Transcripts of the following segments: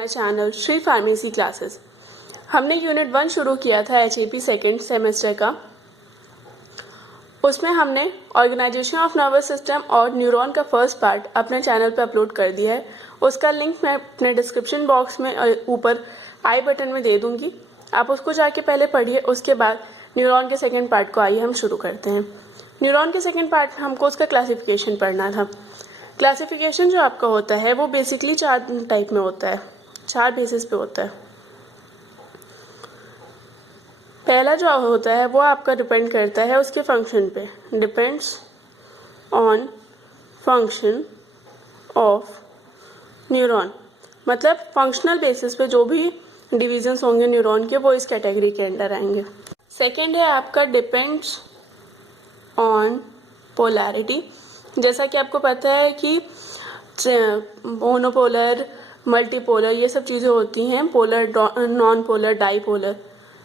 My channel Shri pharmacy classes. हमने unit 1 शुरू किया था HAP सेकेंड सेमेस्टर का। उसमें हमने ऑर्गेनाइजेशन ऑफ नर्वस सिस्टम और न्यूरॉन का फर्स्ट पार्ट अपने चैनल पे अपलोड कर दिया है। उसका लिंक मैं अपने डिस्क्रिप्शन बॉक्स में ऊपर आई बटन में दे दूंगी। आप उसको जाके पहले पढ़िए, उसके बाद न्यूरॉन के सेकेंड पार्ट को आइए हम शुरू करते हैं। न्यूरॉन के सेकेंड पार्ट में हमको उसका क्लासिफिकेशन पढ़ना था। क्लासिफिकेशन जो आपका होता है वो बेसिकली 4 टाइप में होता है, 4 बेसिस पे होता है। पहला जो होता है वो आपका डिपेंड करता है उसके फंक्शन पे, depends on function of neuron. मतलब फंक्शनल बेसिस पे जो भी डिविजन्स होंगे न्यूरॉन के वो इस कैटेगरी के अंडर आएंगे। सेकेंड है आपका डिपेंड्स ऑन पोलैरिटी। जैसा कि आपको पता है कि मोनोपोलर, मल्टीपोलर ये सब चीज़ें होती हैं, पोलर, नॉन पोलर, डाईपोलर,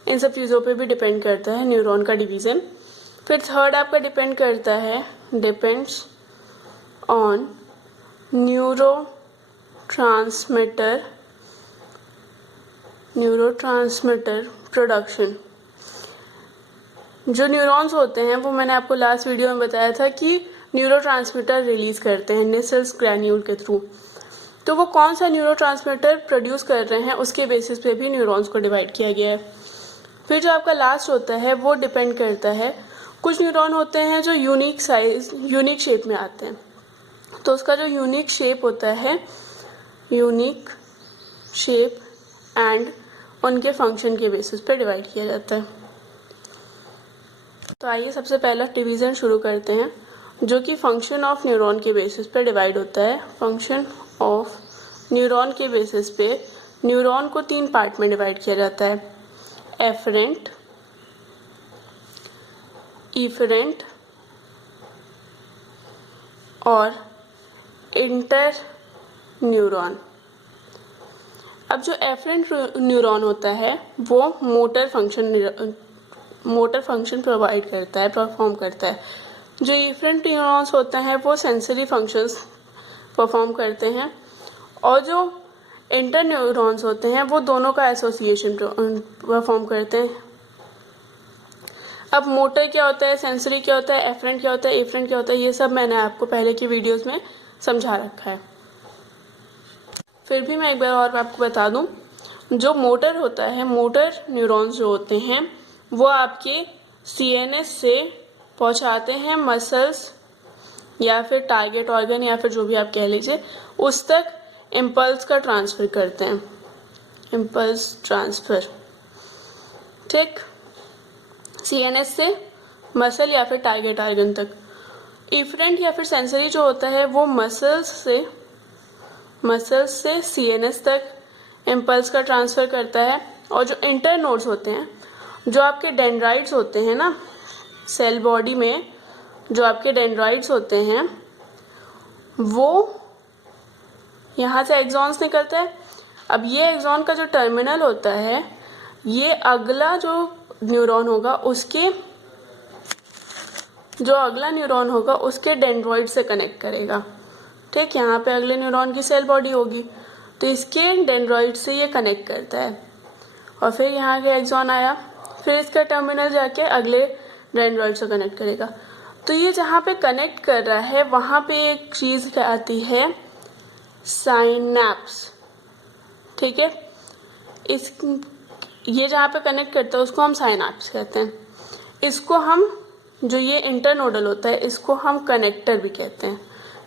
इन सब चीज़ों पे भी डिपेंड करता है न्यूरॉन का डिवीज़न। फिर थर्ड आपका डिपेंड करता है डिपेंड्स ऑन न्यूरोट्रांसमीटर प्रोडक्शन। जो न्यूरॉन्स होते हैं वो मैंने आपको लास्ट वीडियो में बताया था कि न्यूरोट्रांसमीटर रिलीज करते हैं नेसल्स ग्रैन्यूल के थ्रू। तो वो कौन सा न्यूरोट्रांसमीटर प्रोड्यूस कर रहे हैं उसके बेसिस पे भी न्यूरॉन्स को डिवाइड किया गया है। फिर जो आपका लास्ट होता है वो डिपेंड करता है, कुछ न्यूरॉन होते हैं जो यूनिक शेप में आते हैं, तो उसका जो यूनिक शेप होता है, यूनिक शेप एंड उनके फंक्शन के बेसिस पे डिवाइड किया जाता है। तो आइए सबसे पहला डिवीज़न शुरू करते हैं जो कि फंक्शन ऑफ न्यूरॉन के बेसिस पे डिवाइड होता है। फंक्शन ऑफ न्यूरॉन के बेसिस पे न्यूरॉन को 3 पार्ट में डिवाइड किया जाता है, एफरेंट, इफरेंट और इंटर न्यूरॉन। अब जो एफरेंट न्यूरॉन होता है वो मोटर फंक्शन प्रोवाइड करता है, परफॉर्म करता है। जो इफरेंट न्यूरॉन्स होते हैं वो सेंसरी फंक्शंस परफॉर्म करते हैं, और जो इंटर न्यूरॉन्स होते हैं वो दोनों का एसोसिएशन परफॉर्म करते हैं। अब मोटर क्या होता है, सेंसरी क्या होता है, एफरेंट क्या होता है, इफरेंट क्या होता है, ये सब मैंने आपको पहले की वीडियोस में समझा रखा है। फिर भी मैं एक बार और आपको बता दूं, जो मोटर होता है, मोटर न्यूरॉन्स जो होते हैं वो आपके CNS से पहुंचाते हैं मसल्स या फिर टारगेट ऑर्गन या फिर जो भी आप कह लीजिए, उस तक इम्पल्स का ट्रांसफ़र करते हैं, इम्पल्स ट्रांसफ़र, ठीक, CNS से मसल या फिर टारगेट ऑर्गन तक। इफरेंट या फिर सेंसरी जो होता है वो मसल्स से CNS तक इम्पल्स का ट्रांसफ़र करता है। और जो इंटर नोड्स होते हैं, जो आपके डेंड्राइट्स होते हैं ना, सेल बॉडी में जो आपके डेंड्राइट्स होते हैं वो यहाँ से एक्सॉन्स निकलता है। अब ये एक्सॉन का जो टर्मिनल होता है ये अगला जो न्यूरॉन होगा उसके डेंड्रॉइड से कनेक्ट करेगा, ठीक। यहाँ पे अगले न्यूरॉन की सेल बॉडी होगी तो इसके डेंड्रॉइड से ये कनेक्ट करता है, और फिर यहाँ के एक्सॉन आया, फिर इसका टर्मिनल जाके अगले डेंड्रॉइड से कनेक्ट करेगा। तो ये जहाँ पे कनेक्ट कर रहा है वहाँ पे एक चीज़ आती है, साइनैप्स, ठीक है। ये जहाँ पे कनेक्ट करता है उसको हम साइनैप्स कहते हैं। इसको हम, जो ये इंटरनोडल होता है, इसको हम कनेक्टर भी कहते हैं,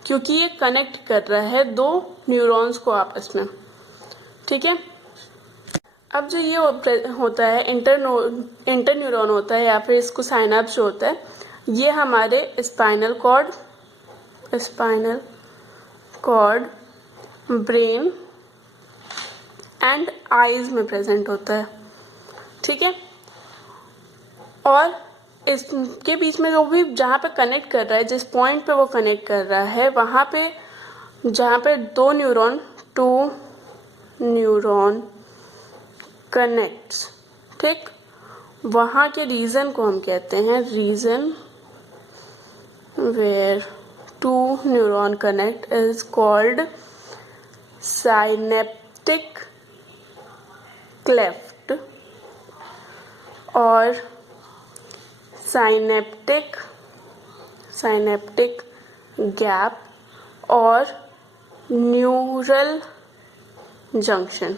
क्योंकि ये कनेक्ट कर रहा है 2 न्यूरॉन्स को आपस में, ठीक है। अब जो ये होता है इंटर न्यूरॉन होता है या फिर इसको साइनैप्स जो होता है, ये हमारे spinal cord, brain and eyes में प्रेजेंट होता है, ठीक है। और इसके बीच में जो भी जहाँ पे कनेक्ट कर रहा है, जिस पॉइंट पे वो कनेक्ट कर रहा है, वहाँ पे जहाँ पे 2 न्यूरॉन कनेक्ट्स, ठीक, वहाँ के रीजन को हम कहते हैं region where 2 neuron connect is called synaptic cleft और साइनेप्टिक गैप और न्यूरल जंक्शन,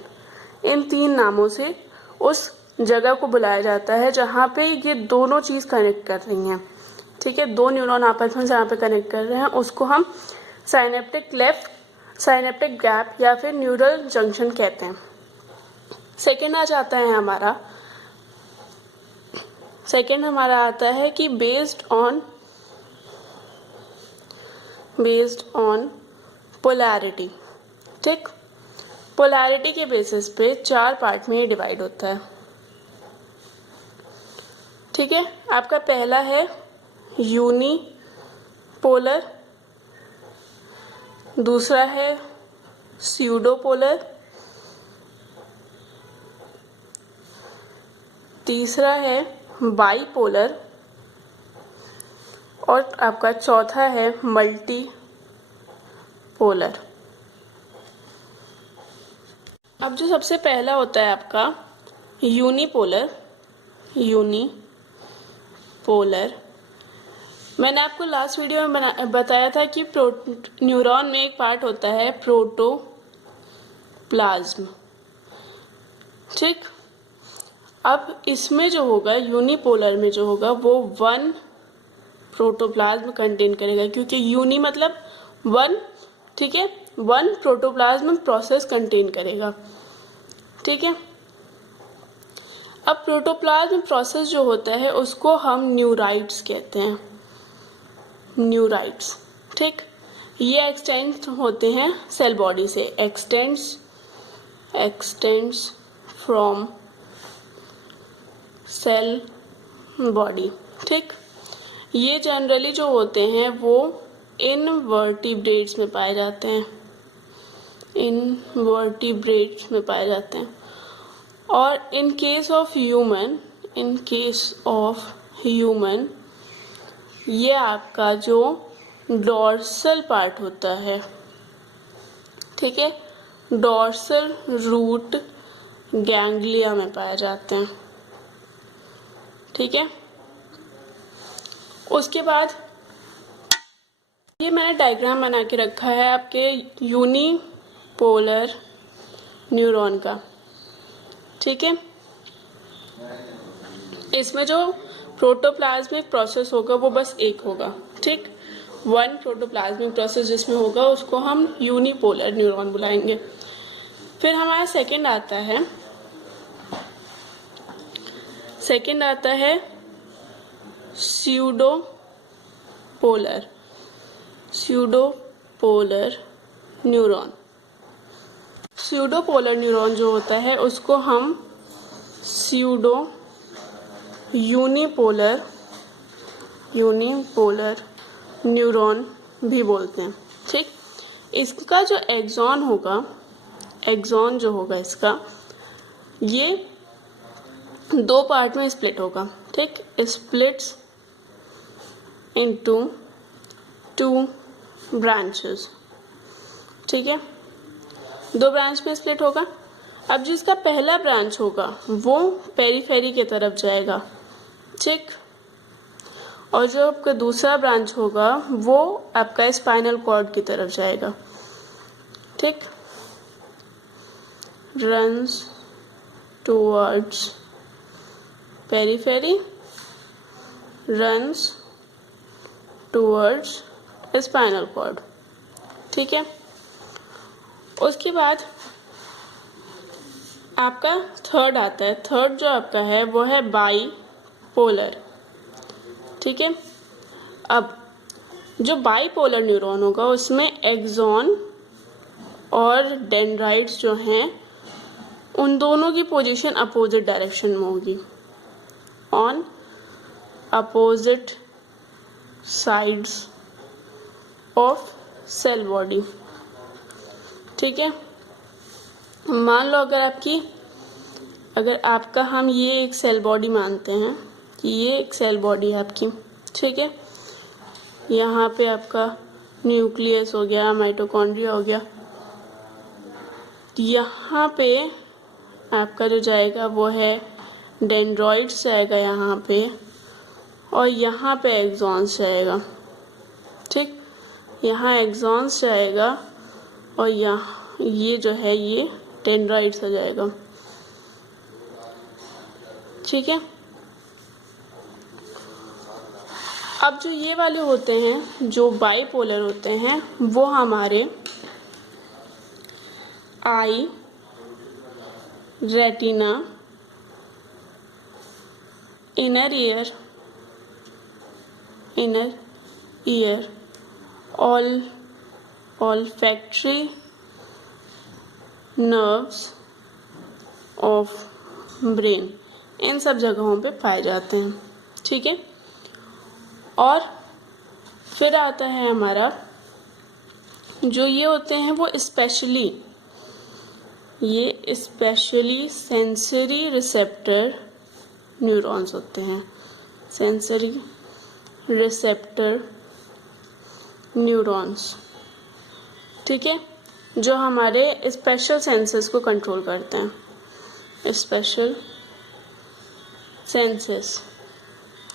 इन 3 नामों से उस जगह को बुलाया जाता है जहाँ पे ये दोनों चीज़ कनेक्ट कर रही हैं। ठीक है, 2 न्यूरॉन आपस में जहाँ पे कनेक्ट कर रहे हैं उसको हम साइनेप्टिक क्लेफ्ट, साइनेप्टिक गैप या फिर न्यूरल जंक्शन कहते हैं। सेकेंड हमारा आता है कि बेस्ड ऑन पोलैरिटी। ठीक, पोलैरिटी के बेसिस पे 4 पार्ट में ये डिवाइड होता है। ठीक है, आपका पहला है यूनिपोलर, दूसरा है स्यूडोपोलर, तीसरा है बाईपोलर और आपका चौथा है मल्टीपोलर। अब जो सबसे पहला होता है आपका यूनिपोलर, मैंने आपको लास्ट वीडियो में बताया था कि न्यूरॉन में एक पार्ट होता है प्रोटोप्लाज्म। ठीक, अब इसमें जो होगा यूनिपोलर में जो होगा वो 1 प्रोटोप्लाज्म कंटेन करेगा, क्योंकि यूनि मतलब 1। ठीक है, 1 प्रोटोप्लाज्म प्रोसेस कंटेन करेगा। ठीक है, अब प्रोटोप्लाज्म प्रोसेस जो होता है उसको हम न्यूराइट्स कहते हैं, न्यूराइट्स। ठीक, ये एक्सटेंड होते हैं सेल बॉडी से, एक्सटेंड्स फ्रॉम सेल बॉडी। ठीक, ये जनरली जो होते हैं वो इनवर्टिब्रेट्स में पाए जाते हैं, और इन केस ऑफ ह्यूमन ये आपका जो डॉर्सल पार्ट होता है, ठीक है, डॉर्सल रूट गैंग्लिया में पाए जाते हैं। ठीक है, उसके बाद ये मैंने डायग्राम बना के रखा है आपके यूनिपोलर न्यूरॉन का। ठीक है, इसमें जो प्रोटोप्लाज्मिक प्रोसेस होगा वो बस एक होगा। ठीक, 1 प्रोटोप्लाज्मिक प्रोसेस जिसमें होगा उसको हम यूनिपोलर न्यूरॉन बुलाएंगे। फिर हमारा सेकंड आता है स्यूडोपोलर न्यूरॉन। स्यूडोपोलर न्यूरॉन जो होता है उसको हम स्यूडो यूनिपोलर न्यूरॉन भी बोलते हैं। ठीक, इसका जो एक्सॉन जो होगा इसका, ये 2 पार्ट में स्प्लिट होगा। ठीक, स्प्लिट्स इनटू 2 ब्रांचेस। ठीक है, 2 ब्रांच में स्प्लिट होगा। अब जिसका पहला ब्रांच होगा वो पेरीफेरी की तरफ जाएगा। ठीक, और जो आपका दूसरा ब्रांच होगा वो आपका स्पाइनल कॉर्ड की तरफ जाएगा। ठीक, runs towards periphery, runs towards spinal cord. ठीक है, उसके बाद आपका थर्ड आता है। थर्ड जो आपका है वो है बाईपोलर। ठीक है, अब जो बाईपोलर न्यूरॉन होगा उसमें एक्सॉन और डेंड्राइट्स जो हैं उन दोनों की पोजीशन अपोजिट डायरेक्शन में होगी, on opposite sides of cell body. ठीक है, मान लो अगर आपका हम ये एक सेल बॉडी मानते हैं कि ये एक सेल बॉडी है आपकी। ठीक है, यहाँ पे आपका न्यूक्लियस हो गया, माइटोकॉन्ड्रिया हो गया, यहाँ पे आपका जो जाएगा वो है डेंड्रॉइड्स जाएगा यहाँ पे, और यहाँ पे एक्सॉन्स जाएगा। ठीक, यहाँ एक्सॉन्स जाएगा और यहाँ ये जो है ये डेंड्रॉइड्स हो जाएगा। ठीक है, अब जो ये वाले होते हैं जो बाइपोलर होते हैं वो हमारे eye, retina, inner ear, olfactory nerves of brain, इन सब जगहों पे पाए जाते हैं। ठीक है, और फिर आता है हमारा जो ये होते हैं वो स्पेशली सेंसरी रिसेप्टर न्यूरॉन्स होते हैं। सेंसरी रिसेप्टर न्यूरॉन्स, ठीक है, जो हमारे स्पेशल सेंसेस को कंट्रोल करते हैं। स्पेशल सेंसेस,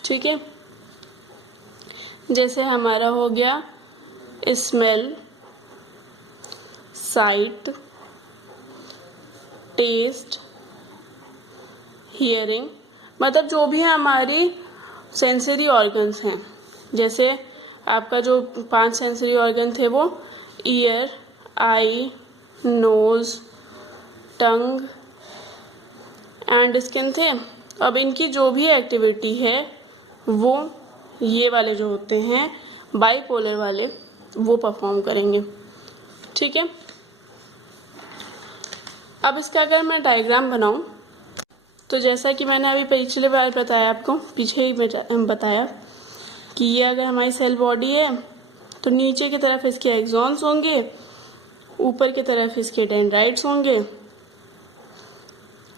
ठीक है, जैसे हमारा हो गया स्मेल, साइट, टेस्ट, हियरिंग, मतलब जो भी हमारी सेंसरी ऑर्गन्स हैं। जैसे आपका जो 5 सेंसरी ऑर्गन थे वो ear, eye, nose, tongue and skin थे। अब इनकी जो भी एक्टिविटी है वो ये वाले जो होते हैं बाइपोलर वाले वो परफॉर्म करेंगे। ठीक है, अब इसका अगर मैं डायग्राम बनाऊं तो जैसा कि मैंने अभी पिछले बार बताया आपको, पीछे ही बताया कि ये अगर हमारी सेल बॉडी है तो नीचे की तरफ इसके एक्सॉन्स होंगे, ऊपर की तरफ इसके डेंड्राइट्स होंगे।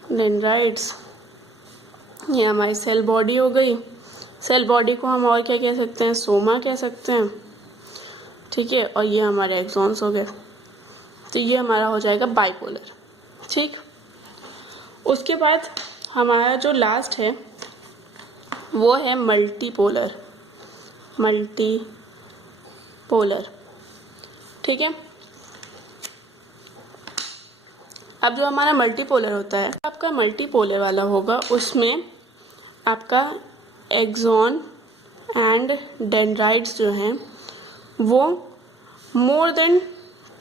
डेंड्राइट्स, ये हमारी सेल बॉडी हो गई। सेल बॉडी को हम और क्या कह सकते हैं, सोमा कह सकते हैं। ठीक है, और ये हमारे एक्सॉन्स हो गए। तो ये हमारा हो जाएगा बाइपोलर। ठीक, उसके बाद हमारा जो लास्ट है वो है मल्टीपोलर। ठीक है, अब जो हमारा मल्टीपोलर होता है, आपका मल्टीपोलर वाला होगा उसमें आपका एक्सॉन एंड डेंड्राइट्स जो हैं वो मोर देन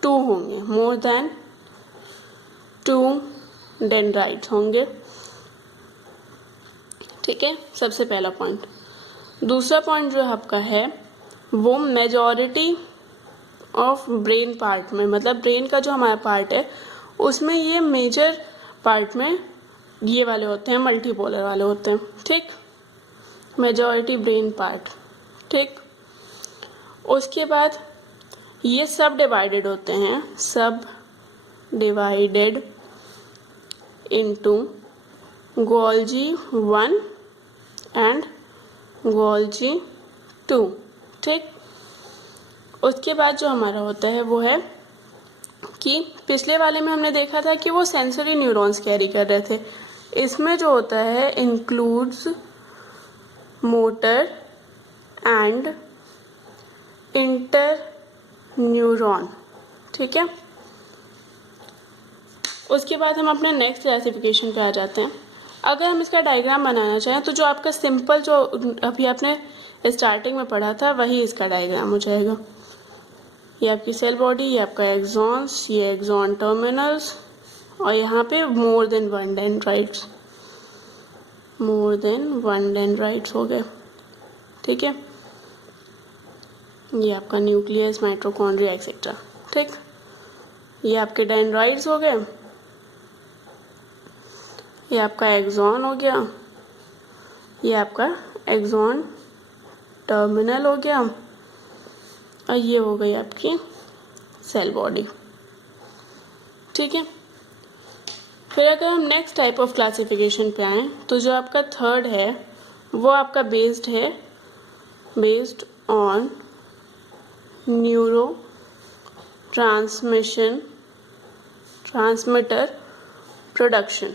2 होंगे, मोर देन 2 डेंड्राइट्स होंगे। ठीक है, सबसे पहला पॉइंट। दूसरा पॉइंट जो आपका है वो मेजॉरिटी ऑफ ब्रेन पार्ट में, मतलब ब्रेन का जो हमारा पार्ट है उसमें ये मेजर पार्ट में ये वाले होते हैं, मल्टीपोलर वाले होते हैं। ठीक, मेजॉरिटी ब्रेन पार्ट। ठीक, उसके बाद ये सब डिवाइडेड होते हैं, सब divided into Golgi 1 and Golgi 2। ठीक, उसके बाद जो हमारा होता है वो है कि पिछले वाले में हमने देखा था कि वो सेंसरी न्यूरॉन्स कैरी कर रहे थे। इसमें जो होता है includes motor and inter neuron. ठीक है, उसके बाद हम अपने नेक्स्ट क्लासिफिकेशन पे आ जाते हैं। अगर हम इसका डायग्राम बनाना चाहें तो जो आपका सिंपल जो अभी आपने स्टार्टिंग में पढ़ा था वही इसका डायग्राम हो जाएगा। ये आपकी सेल बॉडी, ये आपका एक्सॉन्स, ये एक्सॉन टर्मिनल्स, और यहाँ पे more than 1 dendrites, more than 1 dendrites हो गए। ठीक है, ये आपका न्यूक्लियस, माइटोकॉन्ड्रिया एक्सेट्रा। ठीक, ये आपके डेंड्राइट्स हो गए, ये आपका एक्सॉन हो गया, ये आपका एक्सॉन टर्मिनल हो गया, और ये हो गई आपकी सेल बॉडी। ठीक है, फिर अगर हम नेक्स्ट टाइप ऑफ क्लासिफिकेशन पे आए तो जो आपका थर्ड है वो आपका based on neuro transmitter production.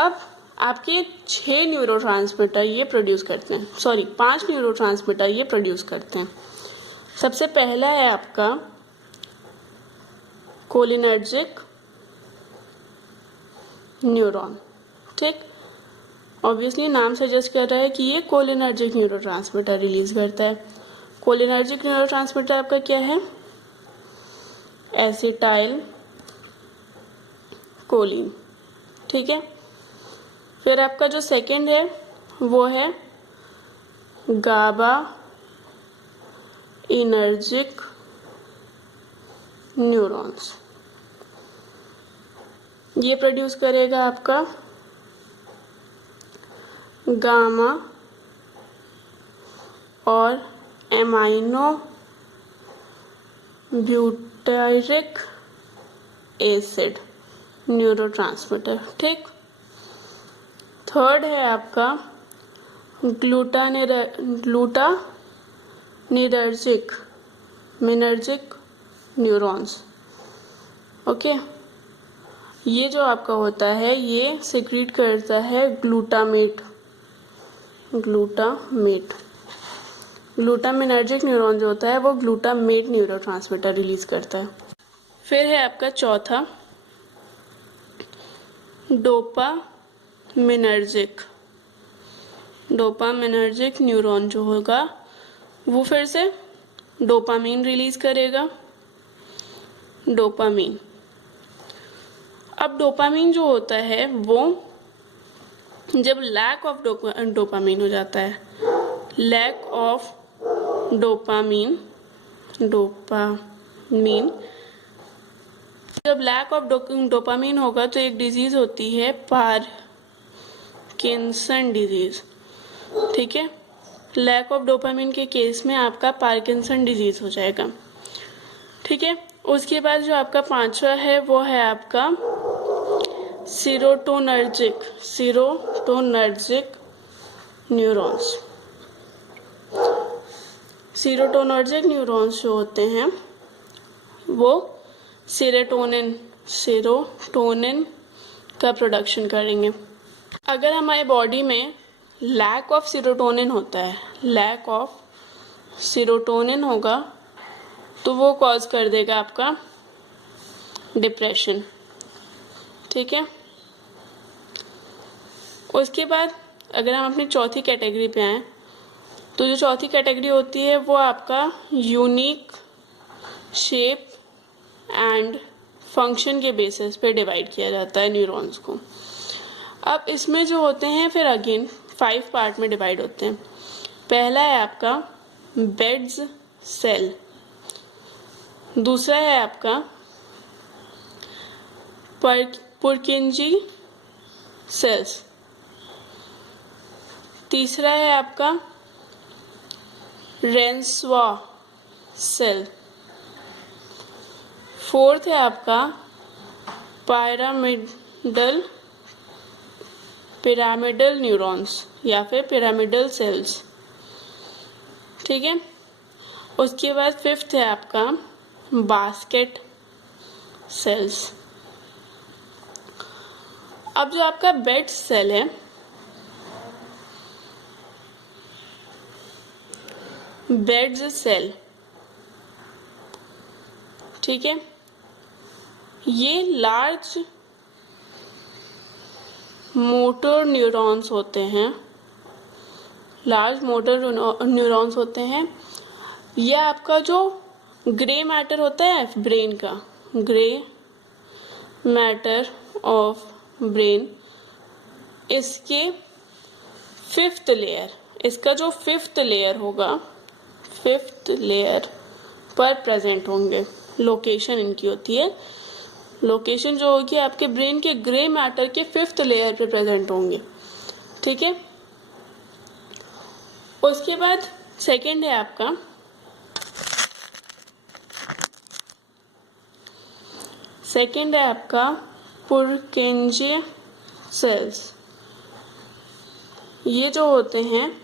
अब आपके 6 न्यूरोट्रांसमीटर ये प्रोड्यूस करते हैं, 5 न्यूरोट्रांसमीटर ये प्रोड्यूस करते हैं। सबसे पहला है आपका कोलिनर्जिक न्यूरॉन। ठीक, ऑब्वियसली नाम सजेस्ट कर रहा है कि ये कोलिनर्जिक न्यूरोट्रांसमीटर रिलीज करता है। कोलिनर्जिक न्यूरोट्रांसमीटर आपका क्या है? Acetyl choline. ठीक है, फिर आपका जो सेकंड है वो है गाबा इनर्जिक न्यूरॉन्स। ये प्रोड्यूस करेगा आपका गामा और एमाइनो ब्यूटारिक एसिड न्यूरोट्रांसमीटर। ठीक, थर्ड है आपका ग्लूटामिनर्जिक न्यूरॉन्स। ओके, ये जो आपका होता है ये सिक्रीट करता है ग्लूटामेट। ग्लूटामिनर्जिक न्यूरॉन जो होता है वो ग्लूटामेट न्यूरोट्रांसमीटर रिलीज करता है। फिर है आपका चौथा डोपामिनर्जिक न्यूरॉन जो होगा वो फिर से डोपामीन रिलीज करेगा। डोपामीन, अब डोपामीन जो होता है वो जब लैक ऑफ डोपामीन हो जाता है, लैक ऑफ डोपामीन जब लैक ऑफ डोपामीन होगा तो एक डिजीज होती है पार्किंसन डिजीज। ठीक है, लैक ऑफ डोपामीन के केस में आपका पार्किंसन डिजीज हो जाएगा। ठीक है, उसके बाद जो आपका पांचवा है वो है आपका सीरोटोनर्जिक न्यूरॉन्स। सीरोटोनर्जिक न्यूरॉन्स जो होते हैं वो सेरोटोनिन का प्रोडक्शन करेंगे। अगर हमारे बॉडी में लैक ऑफ सीरोटोनिन होगा तो वो कॉज कर देगा आपका डिप्रेशन। ठीक है, उसके बाद अगर हम अपनी चौथी कैटेगरी पे आए तो जो चौथी कैटेगरी होती है वो आपका यूनिक शेप एंड फंक्शन के बेसिस पे डिवाइड किया जाता है न्यूरॉन्स को। अब इसमें जो होते हैं फिर अगेन 5 पार्ट में डिवाइड होते हैं। पहला है आपका बेड्स सेल, दूसरा है आपका पुरकिंजी सेल्स, तीसरा है आपका रेंसवा सेल, फोर्थ है आपका पिरामिडल न्यूरॉन्स या फिर पिरामिडल सेल्स। ठीक है, उसके बाद फिफ्थ है आपका बास्केट सेल्स। अब जो आपका बेड सेल है, बेड्स सेल, ठीक है, ये लार्ज मोटर न्यूरॉन्स होते हैं। ये आपका जो ग्रे मैटर होता है ब्रेन का, ग्रे मैटर ऑफ ब्रेन, इसके इसका जो फिफ्थ लेयर होगा, फिफ्थ लेयर पर प्रेजेंट होंगे। लोकेशन इनकी होती है, लोकेशन जो होगी आपके ब्रेन के ग्रे मैटर के फिफ्थ लेयर पे प्रेजेंट होंगे। ठीक है, उसके बाद सेकंड है आपका पुरकिंजी सेल्स। ये जो होते हैं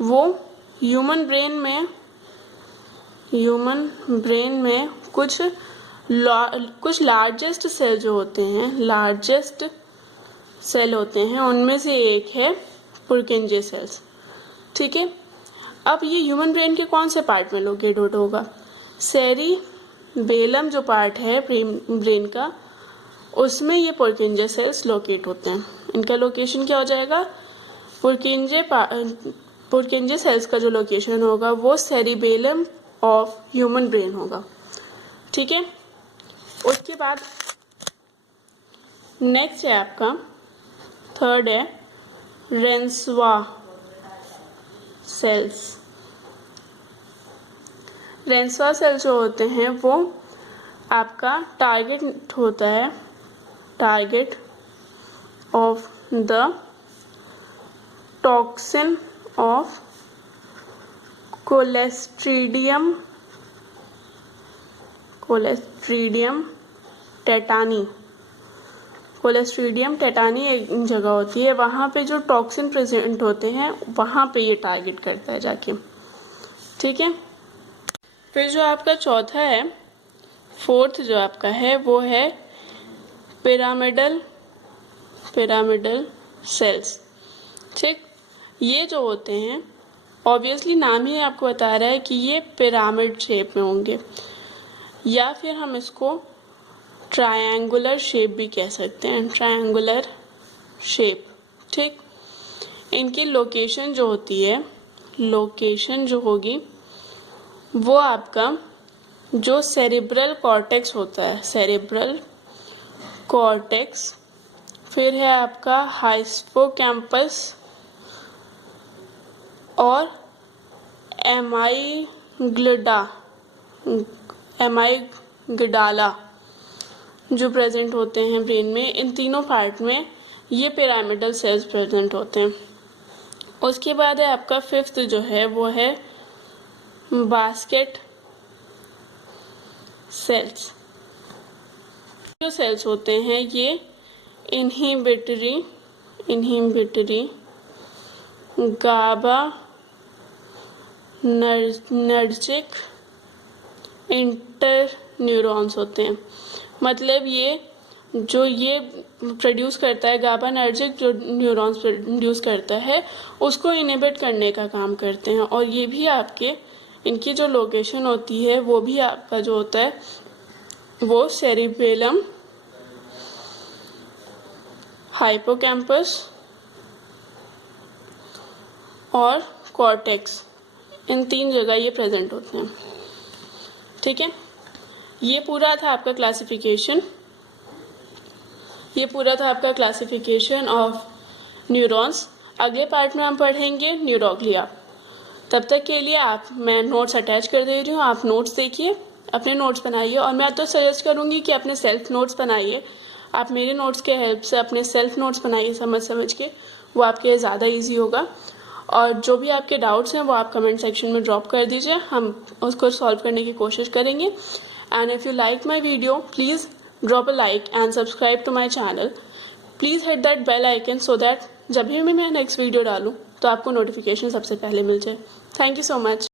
वो ह्यूमन ब्रेन में कुछ लार्जेस्ट सेल जो होते हैं, लार्जेस्ट सेल होते हैं, उनमें से एक है पुर्किंजे सेल्स। ठीक है, अब ये ह्यूमन ब्रेन के कौन से पार्ट में लोकेट होगा? सेरिबेलम जो पार्ट है ब्रेन का, उसमें ये पुर्किंजे सेल्स लोकेट होते हैं। इनका लोकेशन क्या हो जाएगा? पुर्किंजे सेल्स का जो लोकेशन होगा वो सेरिबेलम ऑफ ह्यूमन ब्रेन होगा। ठीक है, उसके बाद नेक्स्ट है आपका थर्ड है रेंसवा सेल्स। रेंसवा सेल्स जो होते हैं वो आपका टारगेट होता है, target of the toxin of clostridium tetani. Clostridium tetani एक जगह होती है, वहाँ पे जो टॉक्सिन प्रेजेंट होते हैं वहाँ पे ये टारगेट करता है जाके। ठीक है, फिर जो आपका चौथा है, फोर्थ जो आपका है वो है पिरामिडल सेल्स। ठीक, ये जो होते हैं ऑब्वियसली नाम ही आपको बता रहा है कि ये पिरामिड शेप में होंगे, या फिर हम इसको ट्रायंगुलर शेप भी कह सकते हैं, ट्रायंगुलर शेप। ठीक, इनकी लोकेशन जो होती है, लोकेशन जो होगी वो आपका जो सेरिब्रल कॉर्टेक्स होता है, सेरिब्रल कॉर्टेक्स, फिर है आपका हाइपोकैम्पस और एमाइगडाला जो प्रेजेंट होते हैं ब्रेन में। इन तीनों पार्ट में ये पिरामिडल सेल्स प्रेजेंट होते हैं। उसके बाद है आपका फिफ्थ जो है वो है बास्केट सेल्स। जो सेल्स होते हैं ये इनहिबिटरी गाबा नर्जिक इंटरन्यूरॉन्स होते हैं। मतलब ये जो ये प्रोड्यूस करता है, गाबानर्जिक जो न्यूरॉन्स प्रोड्यूस करता है उसको इनहिबिट करने का काम करते हैं। और ये भी आपके इनकी जो लोकेशन होती है वो भी आपका जो होता है वो सेरिबेलम, हाइपोकैम्पस और कॉर्टेक्स, इन तीन जगह ये प्रेजेंट होते हैं। ठीक है, ये पूरा था आपका क्लासिफिकेशन ऑफ न्यूरॉन्स। अगले पार्ट में हम पढ़ेंगे न्यूरोग्लिया। तब तक के लिए मैं नोट्स अटैच कर दे रही हूँ, आप नोट्स देखिए, अपने नोट्स बनाइए। और मैं तो सजेस्ट करूँगी कि अपने सेल्फ नोट्स बनाइए। आप मेरे नोट्स के हेल्प से अपने सेल्फ नोट्स बनाइए समझ के, वो आपके लिए ज़्यादा ईजी होगा। और जो भी आपके डाउट्स हैं वो आप कमेंट सेक्शन में ड्रॉप कर दीजिए, हम उसको सॉल्व करने की कोशिश करेंगे। And if you like my video please drop a like and subscribe to my channel. Please hit that bell icon so that जब भी मैं नेक्स्ट वीडियो डालूँ तो आपको नोटिफिकेशन सबसे पहले मिल जाए। Thank you so much.